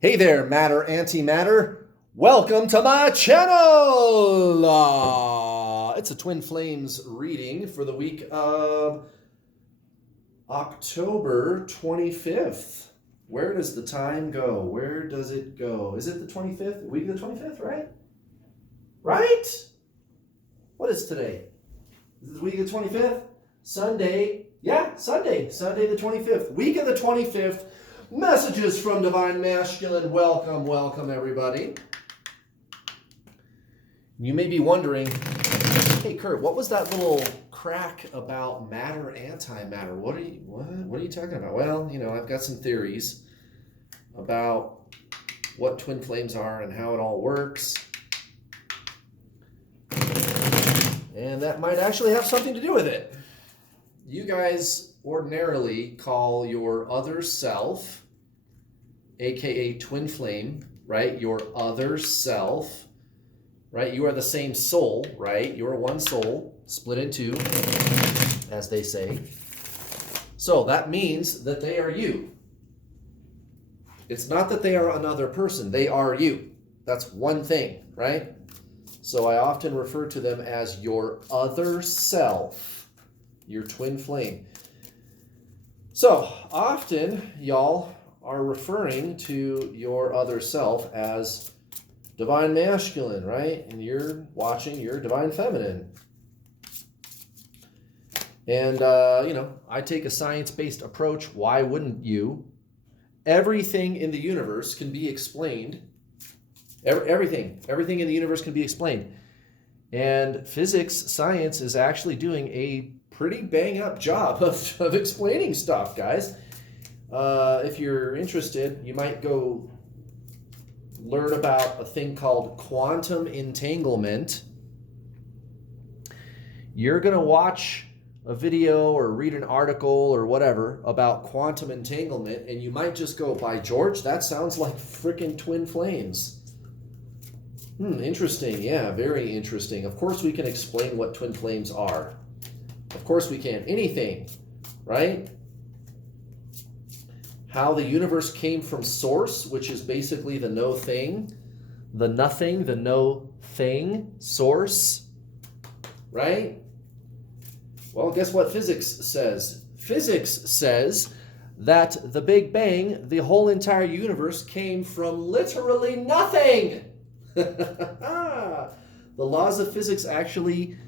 Hey there, matter, antimatter. Welcome to my channel. It's a Twin Flames reading for the week of October 25th. Where does the time go? Where does it go? Is it the 25th? Week of the 25th, right? Right? What is today? Is it the week of the 25th? Sunday. Yeah, Sunday. Sunday the 25th. Week of the 25th. Messages from Divine Masculine. Welcome, welcome, everybody. You may be wondering, hey, Kurt, what was that little crack about matter, antimatter? What are you talking about? Well, I've got some theories about what twin flames are and how it all works. And that might actually have something to do with it. You guys ordinarily call your other self, aka twin flame, right? Your other self, right? You are the same soul, right? You are one soul split in two, as they say. So that means that they are you. It's not that they are another person. They are you. That's one thing, right? So I often refer to them as your other self, your twin flame. So often, y'all are referring to your other self as divine masculine, right? And you're watching your divine feminine. And, I take a science-based approach. Why wouldn't you? Everything in the universe can be explained. Everything in the universe can be explained. And physics, science is actually doing a pretty bang-up job of explaining stuff, guys. If you're interested, you might go learn about a thing called quantum entanglement. You're going to watch a video or read an article or whatever about quantum entanglement, and you might just go, by George, that sounds like freaking twin flames. Interesting. Yeah, very interesting. Of course we can explain what twin flames are. Of course we can. Anything, right? How the universe came from source, which is basically the no thing, the nothing, the no thing, source, right? Well, guess what physics says? Physics says that the Big Bang, the whole entire universe, came from literally nothing. The laws of physics actually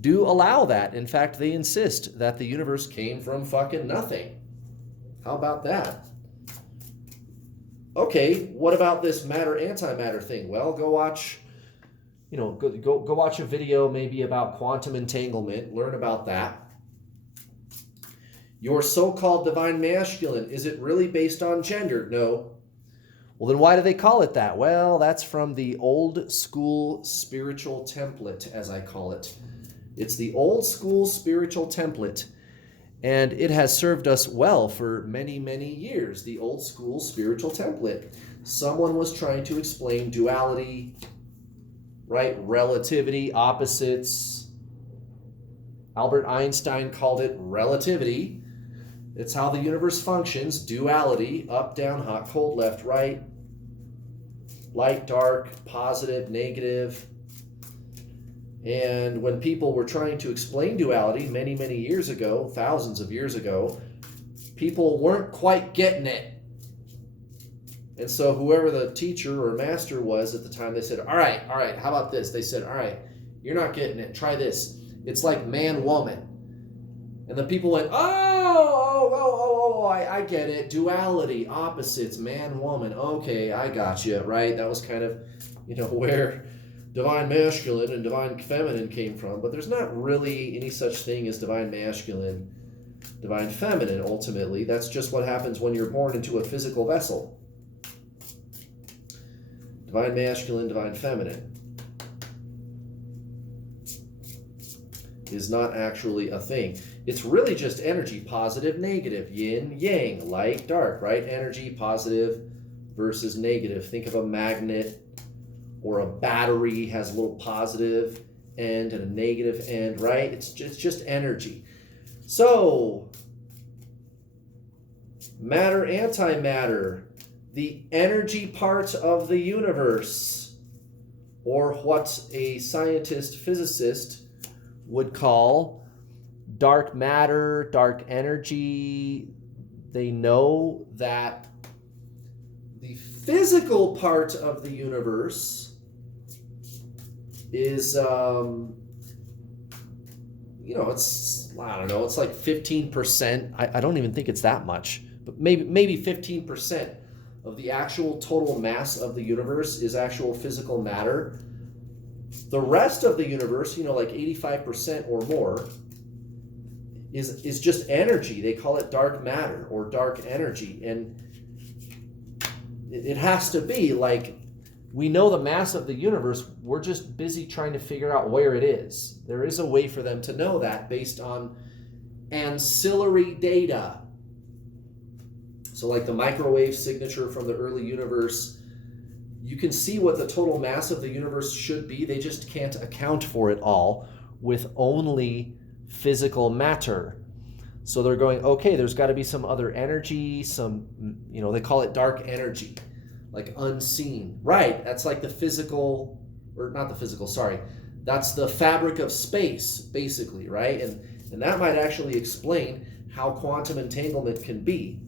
do allow that. In fact, they insist that the universe came from fucking nothing. How about that? Okay, what about this matter antimatter thing? Well, go watch, go watch a video maybe about quantum entanglement, learn about that. Your so-called divine masculine, is it really based on gender? No. Well, then why do they call it that? Well, that's from the old school spiritual template, as I call it. It's the old school spiritual template, and it has served us well for many, many years, the old school spiritual template. Someone was trying to explain duality, right? Relativity, opposites. Albert Einstein called it relativity. It's how the universe functions, duality, up, down, hot, cold, left, right, light, dark, positive, negative. And when people were trying to explain duality many, many years ago, thousands of years ago, people weren't quite getting it. And so whoever the teacher or master was at the time, they said, all right, how about this? They said, all right, you're not getting it. Try this. It's like man-woman. And the people went, I get it. Duality, opposites, man-woman. Okay, I got you, right? That was kind of, where divine masculine and divine feminine came from, but there's not really any such thing as divine masculine, divine feminine, ultimately. That's just what happens when you're born into a physical vessel. Divine masculine, divine feminine is not actually a thing. It's really just energy, positive, negative, yin, yang, light, dark, right? Energy, positive versus negative. Think of a magnet, or a battery has a little positive end and a negative end, right? It's just energy. So, matter, antimatter. the energy part of the universe, or what a scientist physicist would call dark matter, dark energy. They know that the physical part of the universe is, I don't know, it's like 15%. I don't even think it's that much, but maybe 15% of the actual total mass of the universe is actual physical matter. The rest of the universe, like 85% or more, is just energy. They call it dark matter or dark energy. And it has to be like, we know the mass of the universe. We're just busy trying to figure out where it is. There is a way for them to know that based on ancillary data. So like the microwave signature from the early universe, you can see what the total mass of the universe should be. They just can't account for it all with only physical matter. So they're going, okay, there's got to be some other energy, they call it dark energy, like unseen. Right, that's like the physical, or not the physical, sorry. That's the fabric of space, basically, right? And that might actually explain how quantum entanglement can be,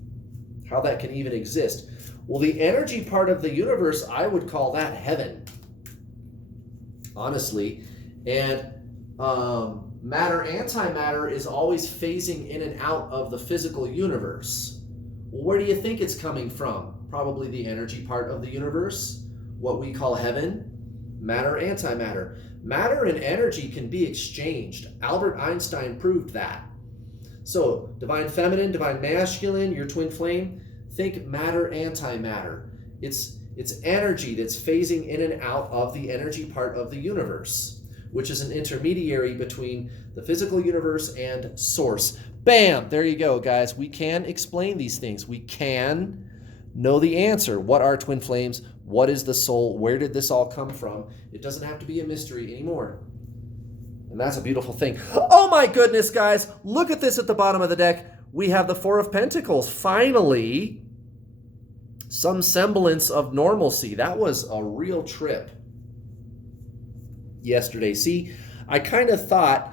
how that can even exist. Well, the energy part of the universe, I would call that heaven, honestly. And matter, antimatter is always phasing in and out of the physical universe. Well, where do you think it's coming from? Probably the energy part of the universe, what we call heaven. Matter, antimatter. Matter and energy can be exchanged. Albert Einstein proved that. So, divine feminine, divine masculine, your twin flame, think matter, antimatter. It's energy that's phasing in and out of the energy part of the universe, which is an intermediary between the physical universe and source. Bam! There you go, guys. We can explain these things. We can know the answer. What are twin flames? What is the soul? Where did this all come from? It doesn't have to be a mystery anymore. And that's a beautiful thing. Oh my goodness, guys. Look at this at the bottom of the deck. We have the Four of Pentacles. Finally, some semblance of normalcy. That was a real trip yesterday. See, I kind of thought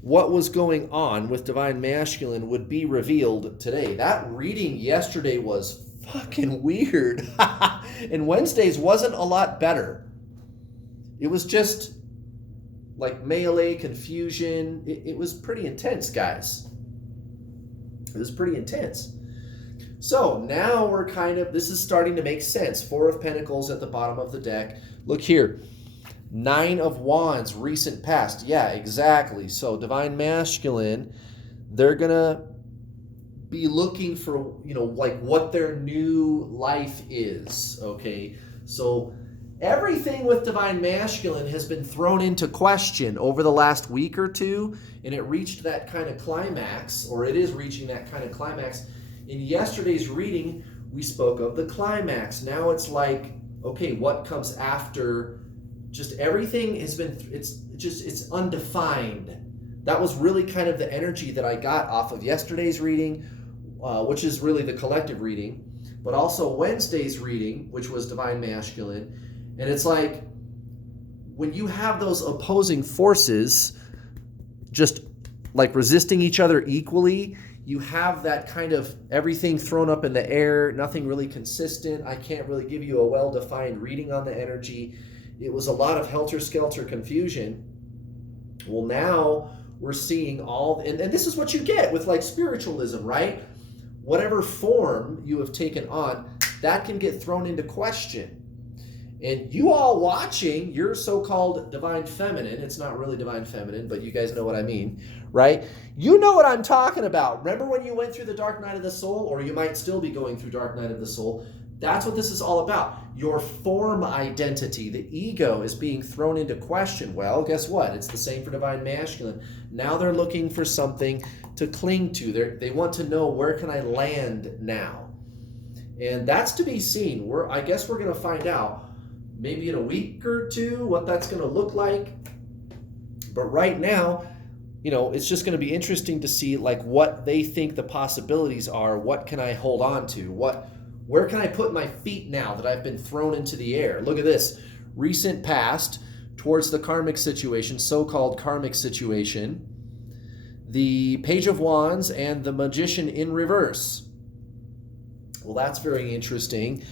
what was going on with divine masculine would be revealed today. That reading yesterday was fucking weird. And Wednesday's wasn't a lot better. It was just like melee confusion. It was pretty intense, guys. It was pretty intense. So now we're this is starting to make sense. Four of Pentacles at the bottom of the deck. Look here. Nine of Wands, recent past. Yeah, exactly. So divine masculine, they're going to be looking for, like what their new life is, okay? So everything with divine masculine has been thrown into question over the last week or two, and it reached that kind of climax, or it is reaching that kind of climax. In yesterday's reading, we spoke of the climax. Now it's like, okay, what comes after? Just everything has been, it's undefined. That was really kind of the energy that I got off of yesterday's reading, which is really the collective reading, but also Wednesday's reading, which was divine masculine. And it's like, when you have those opposing forces just like resisting each other equally, you have that kind of everything thrown up in the air, nothing really consistent. I can't really give you a well-defined reading on the energy. It was a lot of helter-skelter confusion. Well, now we're seeing all, and this is what you get with like spiritualism, right? Whatever form you have taken on, that can get thrown into question. And you all watching, your so-called divine feminine, it's not really divine feminine, but you guys know what I mean, right? You know what I'm talking about. Remember when you went through the dark night of the soul, or you might still be going through dark night of the soul? That's what this is all about. Your form identity, the ego, is being thrown into question. Well, guess what? It's the same for divine masculine. Now they're looking for something to cling to. They want to know, where can I land now? And that's to be seen. I guess we're going to find out maybe in a week or two what that's going to look like. But right now, it's just going to be interesting to see like what they think the possibilities are. What can I hold on to? Where can I put my feet now that I've been thrown into the air? Look at this. Recent past towards the karmic situation, so-called karmic situation. The Page of Wands and the Magician in reverse. Well, that's very interesting.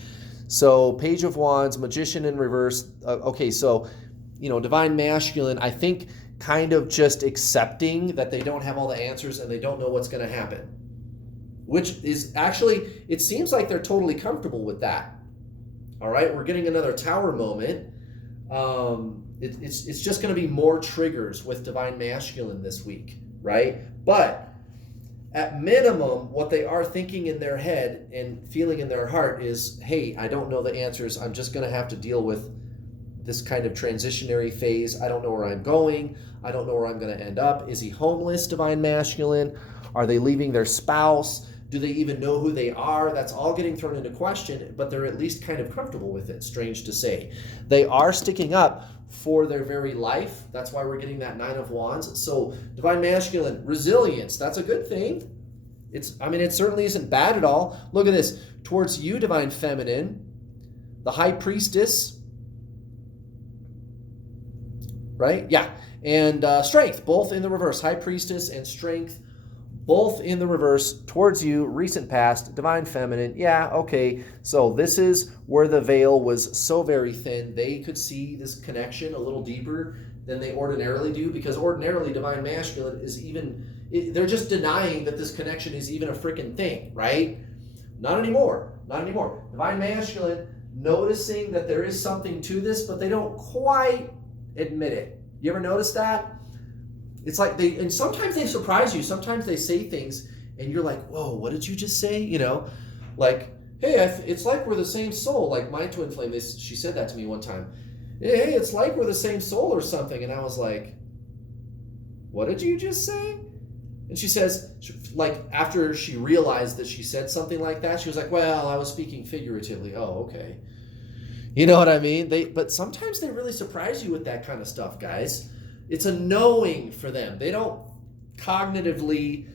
So Page of Wands, Magician in reverse. Okay, so, Divine Masculine, I think kind of just accepting that they don't have all the answers and they don't know what's going to happen. Which is actually, it seems like they're totally comfortable with that. All right, we're getting another Tower moment. It's just going to be more triggers with Divine Masculine this week, right? But at minimum, what they are thinking in their head and feeling in their heart is, hey, I don't know the answers. I'm just going to have to deal with this kind of transitionary phase. I don't know where I'm going. I don't know where I'm going to end up. Is he homeless, Divine Masculine? Are they leaving their spouse? Do they even know who they are? That's all getting thrown into question, but they're at least kind of comfortable with it, strange to say. They are sticking up for their very life. That's why we're getting that 9 of Wands. So Divine Masculine, resilience, that's a good thing. It certainly isn't bad at all. Look at this. Towards you, Divine Feminine, the High Priestess, right? Yeah. And strength, both in the reverse. High Priestess and strength, both in the reverse, towards you, recent past, Divine Feminine. Yeah, okay. So this is where the veil was so very thin. They could see this connection a little deeper than they ordinarily do, because ordinarily Divine Masculine is they're just denying that this connection is even a freaking thing, right? Not anymore. Not anymore. Divine Masculine noticing that there is something to this, but they don't quite admit it. You ever notice that? It's like and sometimes they surprise you. Sometimes they say things and you're like, whoa, what did you just say? Like, hey, it's like we're the same soul. Like my twin flame, she said that to me one time. Hey, it's like we're the same soul or something. And I was like, what did you just say? And she says, like, after she realized that she said something like that, she was like, well, I was speaking figuratively. Oh, okay. You know what I mean? But sometimes they really surprise you with that kind of stuff, guys. It's a knowing for them. They don't cognitively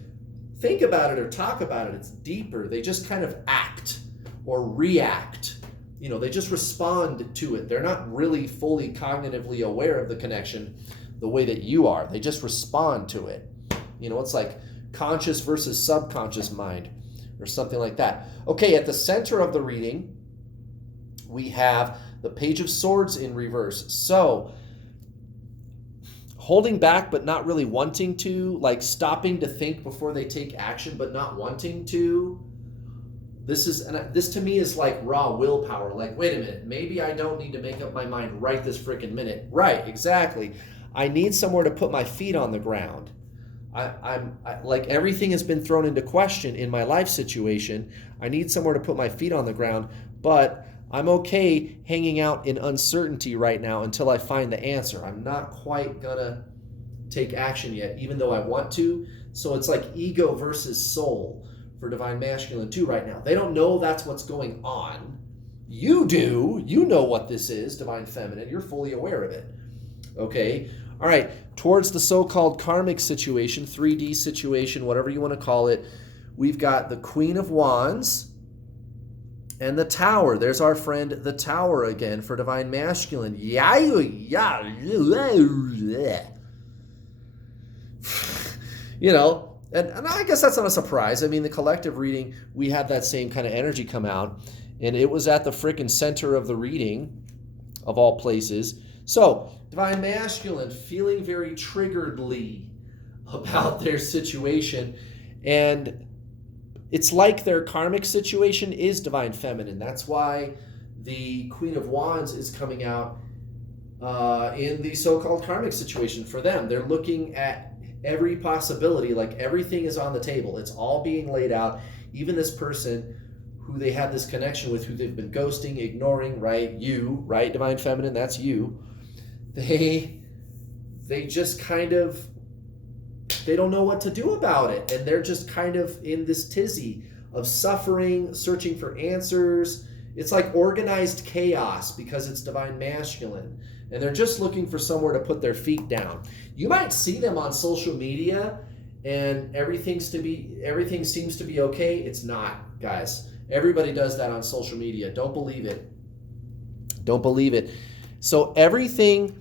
think about it or talk about it. It's deeper. They just kind of act or react. They just respond to it. They're not really fully cognitively aware of the connection the way that you are. They just respond to it. It's like conscious versus subconscious mind or something like that. Okay, at the center of the reading, we have the Page of Swords in reverse. So, holding back but not really wanting to, like stopping to think before they take action but not wanting to. This to me is like raw willpower. Like, wait a minute, maybe I don't need to make up my mind right this freaking minute. Right, exactly. I need somewhere to put my feet on the ground. I'm like, everything has been thrown into question in my life situation. I need somewhere to put my feet on the ground, but I'm okay hanging out in uncertainty right now until I find the answer. I'm not quite gonna take action yet, even though I want to. So it's like ego versus soul for Divine Masculine too right now. They don't know that's what's going on. You do. You know what this is, Divine Feminine. You're fully aware of it. Okay? All right. Towards the so-called karmic situation, 3D situation, whatever you want to call it, we've got the Queen of Wands and the Tower. There's our friend, the Tower, again for Divine Masculine. Yeah. And I guess that's not a surprise. I mean, the collective reading, we had that same kind of energy come out, and it was at the frickin' center of the reading, of all places. So, Divine Masculine feeling very triggeredly about their situation, and it's like their karmic situation is Divine Feminine. That's why the Queen of Wands is coming out in the so-called karmic situation for them. They're looking at every possibility, like everything is on the table. It's all being laid out. Even this person who they had this connection with, who they've been ghosting, ignoring, right? You, right, Divine Feminine, that's you. They just kind of, they don't know what to do about it. And they're just kind of in this tizzy of suffering, searching for answers. It's like organized chaos because it's Divine Masculine. And they're just looking for somewhere to put their feet down. You might see them on social media and everything seems to be okay. It's not, guys. Everybody does that on social media. Don't believe it. Don't believe it. So everything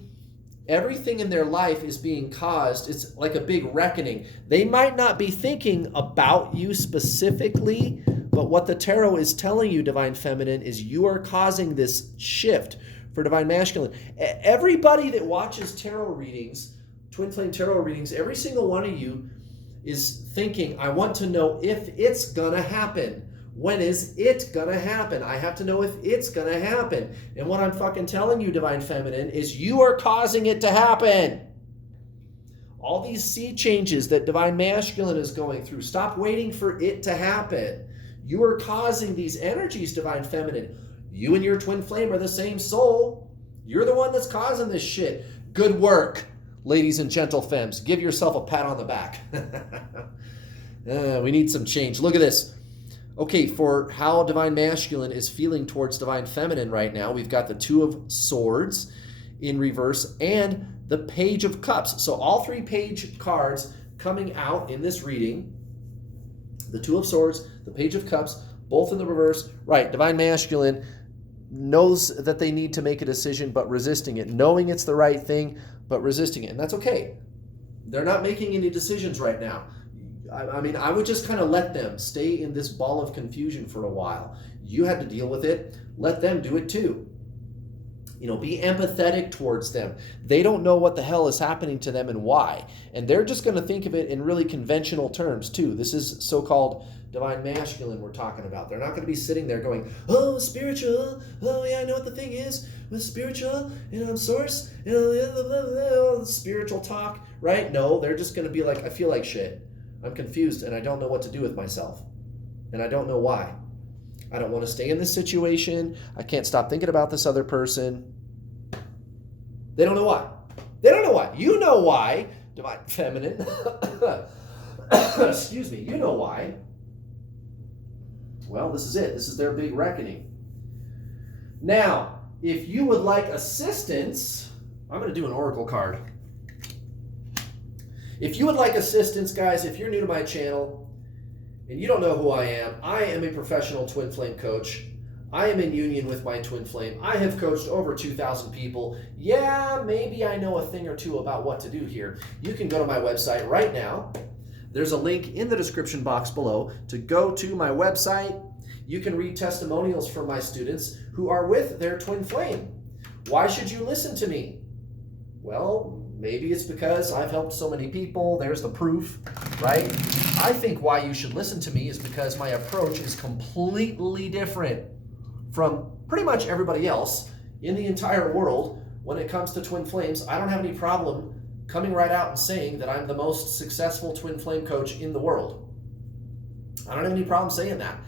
in their life is being caused. It's like a big reckoning. They might not be thinking about you specifically, but what the tarot is telling you, Divine Feminine, is you are causing this shift for Divine Masculine. Everybody that watches tarot readings, Twin Flame tarot readings, every single one of you is thinking, I want to know if it's going to happen. When is it going to happen? I have to know if it's going to happen. And what I'm fucking telling you, Divine Feminine, is you are causing it to happen. All these sea changes that Divine Masculine is going through, stop waiting for it to happen. You are causing these energies, Divine Feminine. You and your twin flame are the same soul. You're the one that's causing this shit. Good work, ladies and gentle femmes. Give yourself a pat on the back. We need some change. Look at this. Okay, for how Divine Masculine is feeling towards Divine Feminine right now, we've got the Two of Swords in reverse and the Page of Cups. So all 3 page cards coming out in this reading. The Two of Swords, the Page of Cups, both in the reverse. Right, Divine Masculine knows that they need to make a decision, but resisting it. Knowing it's the right thing, but resisting it. And that's okay. They're not making any decisions right now. I mean, I would just kind of let them stay in this ball of confusion for a while. You had to deal with it. Let them do it too. You know, be empathetic towards them. They don't know what the hell is happening to them and why. And they're just going to think of it in really conventional terms too. This is so-called Divine Masculine we're talking about. They're not going to be sitting there going, oh, spiritual. Oh, yeah, I know what the thing is with spiritual, source, spiritual talk, right? No, they're just going to be like, I feel like shit. I'm confused and I don't know what to do with myself. And I don't know why. I don't want to stay in this situation. I can't stop thinking about this other person. They don't know why. They don't know why. You know why, Divine Feminine. Excuse me. You know why. Well, this is it. This is their big reckoning. Now, if you would like assistance, I'm going to do an oracle card. If you would like assistance, guys, if you're new to my channel and you don't know who I am a professional twin flame coach. I am in union with my twin flame. I have coached over 2,000 people. Yeah, maybe I know a thing or two about what to do here. You can go to my website right now. There's a link in the description box below to go to my website. You can read testimonials from my students who are with their twin flame. Why should you listen to me? Well, maybe it's because I've helped so many people. There's the proof, right? I think why you should listen to me is because my approach is completely different from pretty much everybody else in the entire world when it comes to twin flames. I don't have any problem coming right out and saying that I'm the most successful twin flame coach in the world. I don't have any problem saying that.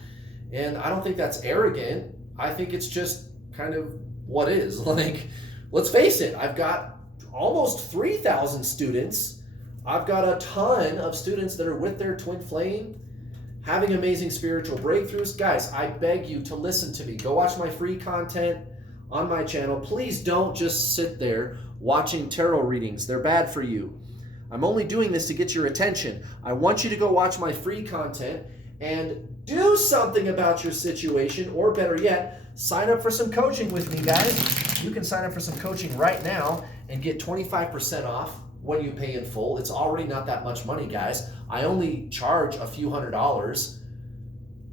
And I don't think that's arrogant. I think it's just kind of what is. Like, let's face it, I've got almost 3,000 students. I've got a ton of students that are with their twin flame, having amazing spiritual breakthroughs. Guys, I beg you to listen to me. Go watch my free content on my channel. Please don't just sit there watching tarot readings. They're bad for you. I'm only doing this to get your attention. I want you to go watch my free content and do something about your situation, or better yet, sign up for some coaching with me, guys. You can sign up for some coaching right now and get 25% off when you pay in full. It's already not that much money, guys. I only charge a few $100s.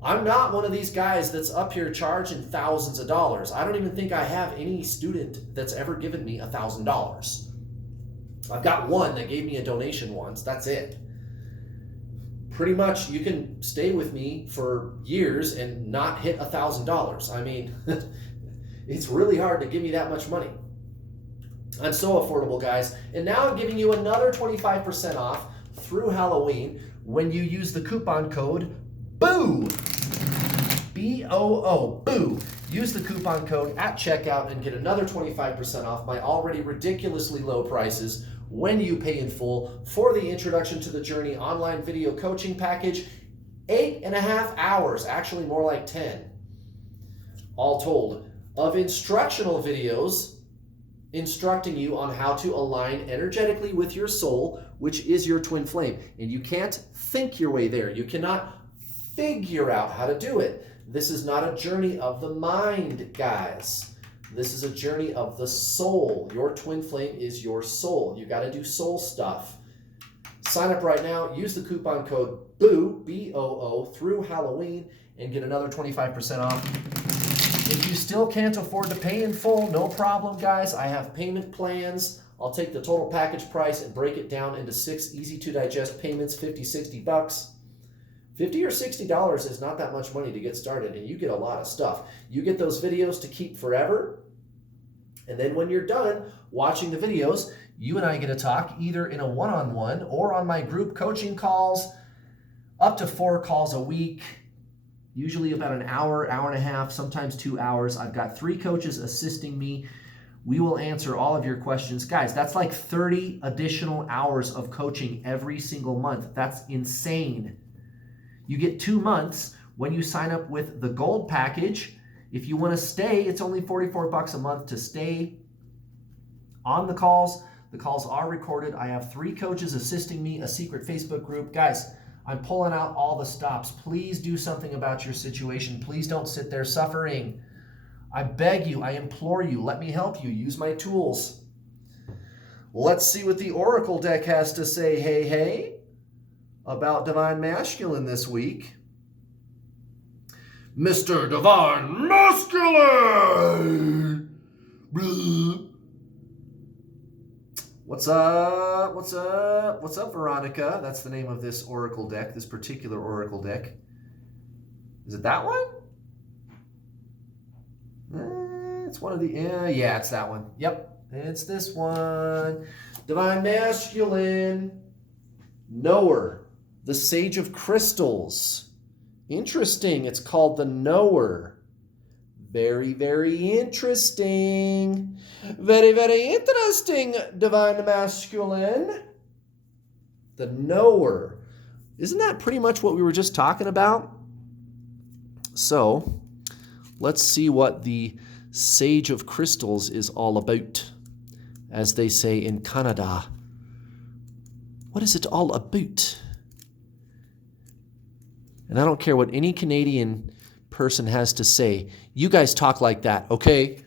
I'm not one of these guys that's up here charging thousands of dollars. I don't even think I have any student that's ever given me $1,000. I've got one that gave me a donation once. That's it. Pretty much you can stay with me for years and not hit $1,000. I mean, it's really hard to give me that much money. I'm so affordable, guys. And now I'm giving you another 25% off through Halloween when you use the coupon code BOO. B-O-O, BOO. Use the coupon code at checkout and get another 25% off my already ridiculously low prices when you pay in full for the Introduction to the Journey online video coaching package. 8.5 hours, actually more like 10, all told, of instructional videos instructing you on how to align energetically with your soul, which is your twin flame. And you can't think your way there. You cannot figure out how to do it. This is not a journey of the mind, guys. This is a journey of the soul. Your twin flame is your soul. You got to do soul stuff. Sign up right now. Use the coupon code BOO, B-O-O, through Halloween and get another 25% off. If you still can't afford to pay in full, no problem, guys. I have payment plans. I'll take the total package price and break it down into 6 easy-to-digest payments, $50, $60. $50 or $60 is not that much money to get started, and you get a lot of stuff. You get those videos to keep forever, and then when you're done watching the videos, you and I get to talk either in a one-on-one or on my group coaching calls, up to 4 calls a week, usually about an hour, hour and a half, sometimes 2 hours. I've got 3 coaches assisting me. We will answer all of your questions. Guys, that's like 30 additional hours of coaching every single month. That's insane. You get 2 months when you sign up with the gold package. If you want to stay, it's only $44 a month to stay on the calls. The calls are recorded. I have 3 coaches assisting me, a secret Facebook group. Guys, I'm pulling out all the stops. Please do something about your situation. Please don't sit there suffering. I beg you, I implore you, let me help you. Use my tools. Let's see what the Oracle deck has to say, hey, about Divine Masculine this week. Mr. Divine Masculine! What's up? What's up? What's up, Veronica? That's the name of this Oracle deck, this particular Oracle deck. Is it that one? It's one of the, yeah, it's that one. Yep, it's this one. Divine Masculine. Knower. The Sage of Crystals. Interesting. It's called the Knower. Very, very interesting. Very, very interesting, Divine Masculine. The Knower. Isn't that pretty much what we were just talking about? So, let's see what the Sage of Crystals is all about, as they say in Canada. What is it all about? And I don't care what any Canadian person has to say. You guys talk like that, okay?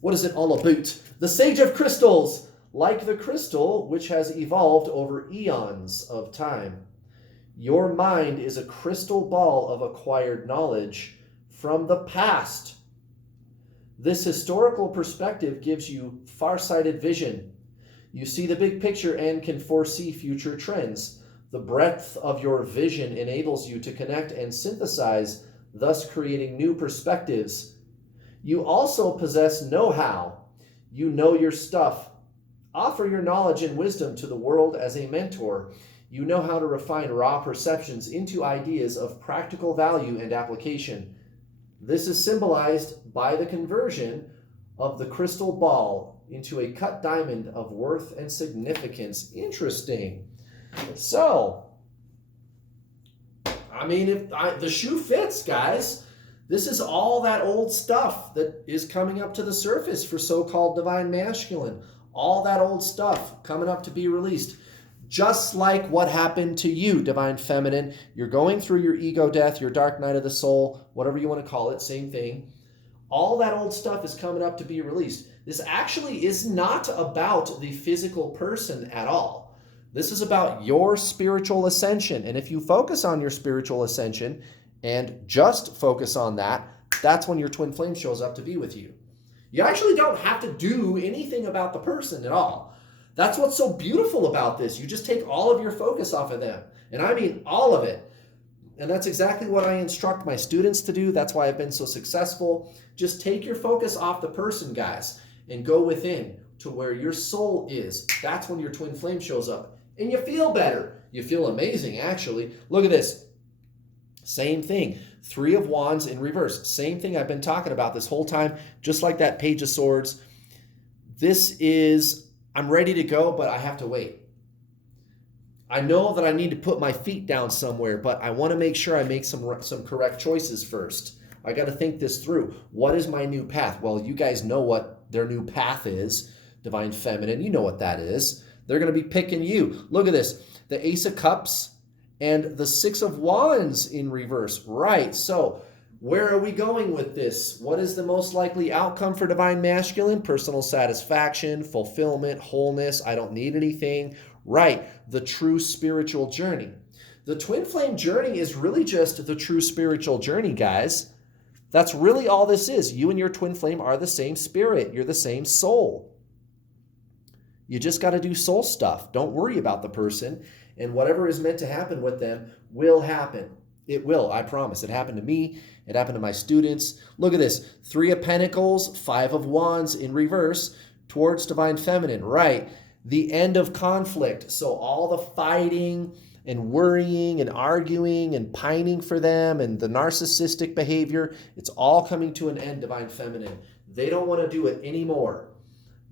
What is it all about? The Sage of Crystals, like the crystal which has evolved over eons of time. Your mind is a crystal ball of acquired knowledge from the past. This historical perspective gives you far-sighted vision. You see the big picture and can foresee future trends. The breadth of your vision enables you to connect and synthesize, thus creating new perspectives. You also possess know-how. You know your stuff. Offer your knowledge and wisdom to the world as a mentor. You know how to refine raw perceptions into ideas of practical value and application. This is symbolized by the conversion of the crystal ball into a cut diamond of worth and significance. Interesting. So, I mean, if the shoe fits, guys, this is all that old stuff that is coming up to the surface for so-called Divine Masculine. All that old stuff coming up to be released. Just like what happened to you, Divine Feminine. You're going through your ego death, your dark night of the soul, whatever you want to call it, same thing. All that old stuff is coming up to be released. This actually is not about the physical person at all. This is about your spiritual ascension. And if you focus on your spiritual ascension and just focus on that, that's when your twin flame shows up to be with you. You actually don't have to do anything about the person at all. That's what's so beautiful about this. You just take all of your focus off of them. And I mean all of it. And that's exactly what I instruct my students to do. That's why I've been so successful. Just take your focus off the person, guys, and go within to where your soul is. That's when your twin flame shows up. And you feel better. You feel amazing, actually. Look at this. Same thing. 3 of Wands in reverse. Same thing I've been talking about this whole time, just like that Page of Swords. This is, I'm ready to go, but I have to wait. I know that I need to put my feet down somewhere, but I want to make sure I make some correct choices first. I got to think this through. What is my new path? Well, you guys know what their new path is. Divine Feminine, you know what that is. They're going to be picking you. Look at this. The Ace of Cups and the Six of Wands in reverse. Right. So where are we going with this? What is the most likely outcome for divine masculine? Personal satisfaction, fulfillment, wholeness. I don't need anything. Right. The true spiritual journey. The twin flame journey is really just the true spiritual journey, guys. That's really all this is. You and your twin flame are the same spirit. You're the same soul. You just got to do soul stuff. Don't worry about the person. And whatever is meant to happen with them will happen. It will, I promise. It happened to me. It happened to my students. Look at this. 3 of Pentacles, 5 of Wands in reverse towards divine feminine. Right. The end of conflict. So all the fighting and worrying and arguing and pining for them and the narcissistic behavior, it's all coming to an end, divine feminine. They don't want to do it anymore.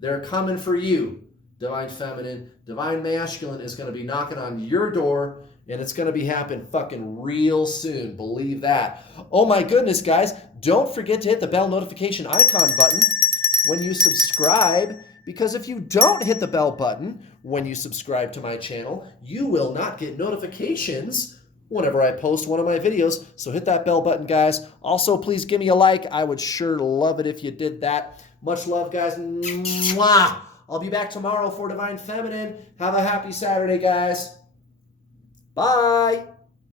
They're coming for you, divine feminine. Divine masculine is going to be knocking on your door, and it's going to be happening fucking real soon. Believe that. Oh my goodness, guys. Don't forget to hit the bell notification icon button when you subscribe, because if you don't hit the bell button when you subscribe to my channel, you will not get notifications whenever I post one of my videos. So hit that bell button, guys. Also, please give me a like. I would sure love it if you did that. Much love, guys. Mwah! I'll be back tomorrow for Divine Feminine. Have a happy Saturday, guys. Bye.